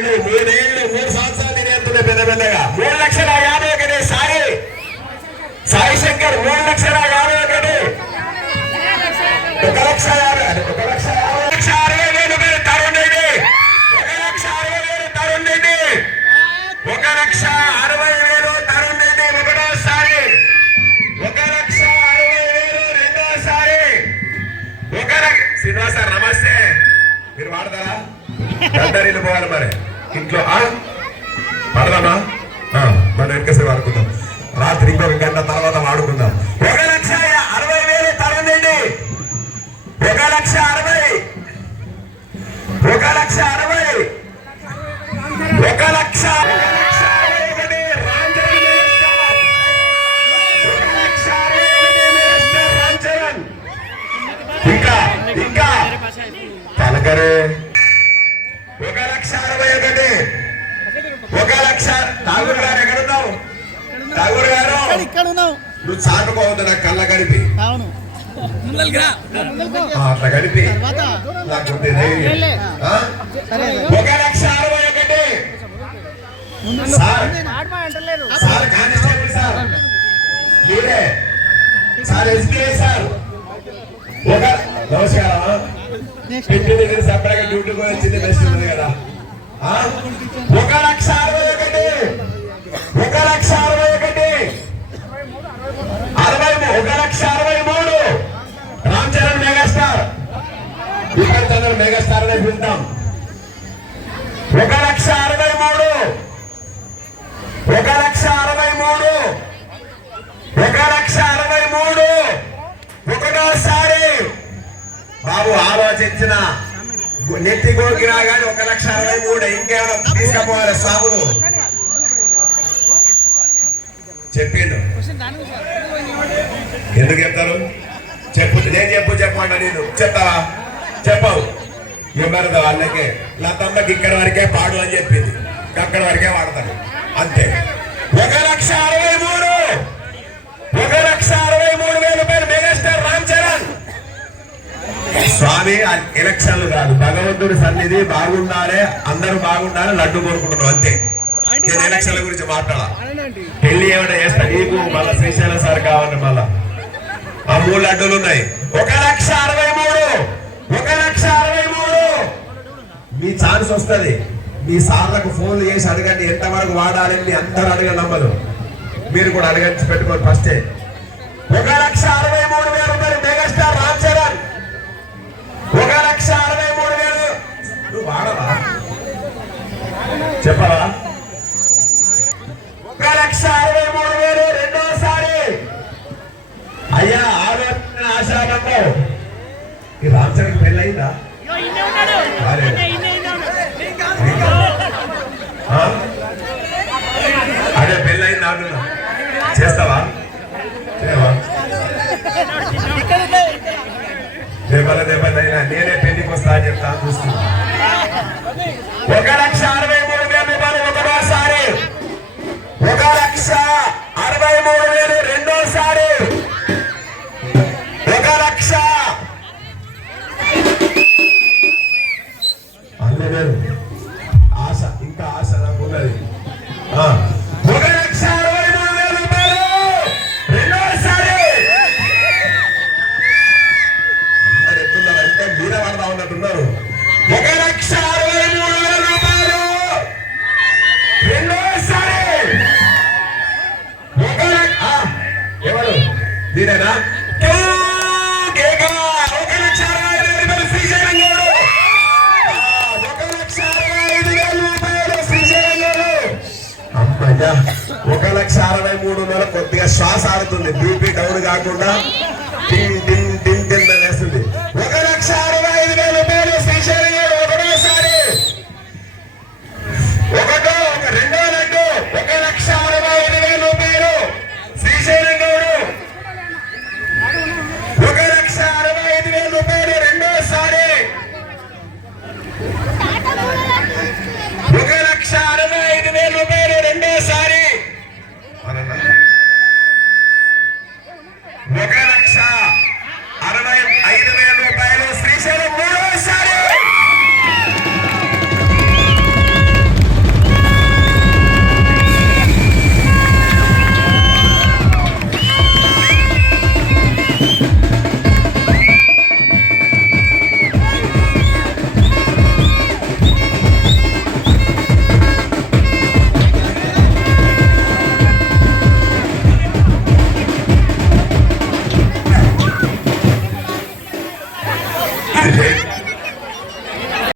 మూడేళ్ళు మూడేళ్ళు మూడు సంవత్సరాలు తినేస్తుండే పెద్ద పెద్దగా? మూడు లక్షల యాభై ఒకటి సాయి సాయి శంకర్ మూడు లక్షల యాభై ఒకటి. ఒక లక్ష యాభై ఒక లక్ష యాభై. లక్ష అరవై వేలు మీరు తరుణ్ రెడ్డి ఒక లక్ష అరవై వేలు తరుణ్ రెడ్డి ఒక లక్ష వాడతారా? అందరు పోవాలి మరి. ఇంట్లో పడదామా? మన వెనకసేపు ఆడుకుందాం. రాత్రి ఇంకొక గంట తర్వాత వాడుకుందాం ఒక లక్ష అరవై వేలు తరగండి ఒక లక్ష అరవై. ఒక లక్ష అరవై. ఒక లక్ష ఇంకా ఇంకా. తలకరే. ఒక లక్ష అరవై ఒకటి. ఒక లక్ష. ఠాగూర్ గారు ఎక్కడున్నావు? ఠాగూర్ గారు. ఇక్కడ ఉన్నావు నువ్వు చాటుకోవద్దు నా కళ్ళ గడిపి. అవును. ఆ, అట్లా గడిపి. నాకు? సరే ఒక లక్ష అరవై ఒకటి. సార్. Sir constable sir. మీరే. Sir SPI sir. ఒక నమస్కారం. ఒక లక్ష అరవై ఒకటి. ఒక లక్ష అరవై ఒకటి. అరవై ఒక లక్ష అరవై మూడు. రామ్ చరణ్ మెగాస్టార్. ఇక్కడ చంద్ర మెగాస్టార్ అనేది వింటాం ఒక లక్ష అరవై మూడు. ఒక లక్ష అరవై మూడు. ఒక లక్ష అరవై మూడు. ఒకటోసారి. బాబు ఆలోచించిన నెత్తి గోకినా కానీ ఒక లక్ష అరవై మూడు ఇంకేమైనా తీసుకపోవాలి సాగులు చెప్పిండు. ఎందుకు చెప్తారు? చెప్పు నేను చెప్పు చెప్పండి నేను చెప్తావా? చెప్పవు. విమరద వాళ్ళకే లతమ్మకి ఇక్కడ వరకే పాడు అని చెప్పింది. అక్కడ వరకే వాడతాడు. అంతే. ఒక లక్ష అరవై మూడు. ఒక లక్ష అరవై మూడు వేల రూపాయలు మెగాస్టార్ రామ్ చరణ్ స్వామి ఎలక్షన్లు కాదు. భగవంతుడి సన్నిధి బాగుండాలి అందరూ బాగుండాలి లడ్డు కోరుకుంటున్నాం అంతే. నేను ఎలక్షన్ల గురించి మాట్లాడాల? పెళ్ళి ఏమైనా చేస్తా? నీకు మళ్ళా శ్రీశైలం సార్ కావాలి మళ్ళా. ఆ మూడు లడ్డూలు ఉన్నాయి. ఒక లక్ష అరవై మూడు. ఒక లక్ష అరవై మూడు. మీ ఛాన్స్ వస్తుంది. మీ సార్లకు ఫోన్లు చేసి అడగండి ఎంతవరకు వాడాలి మీ అందరూ అడగండి నమ్మదు. మీరు కూడా అడగండి పెట్టుకోండి ఫస్టే. ఒక లక్ష అరవై మూడు వేల రూపాయలు మెగాస్టార్ చెప్పరా? ఒక లక్ష అరవై మూడు వేలు రెండోసారి. అయ్యా ఆలోచన ఆశాభంగం ఈ రామ్ చరణ్ పెళ్ళి అయిందా? అదే పెళ్ళి అయిందా చేస్తావా? చేయవా దెబ్బల దెబ్బలైనా నేనే పెళ్ళికి వస్తా అని చెప్తా చూస్తున్నా. ఒక లక్ష ఒక లక్ష అరవై మూడు నెలలు కొద్దిగా శ్వాస ఆడుతుంది. బీపీ డౌన్ కాకుండా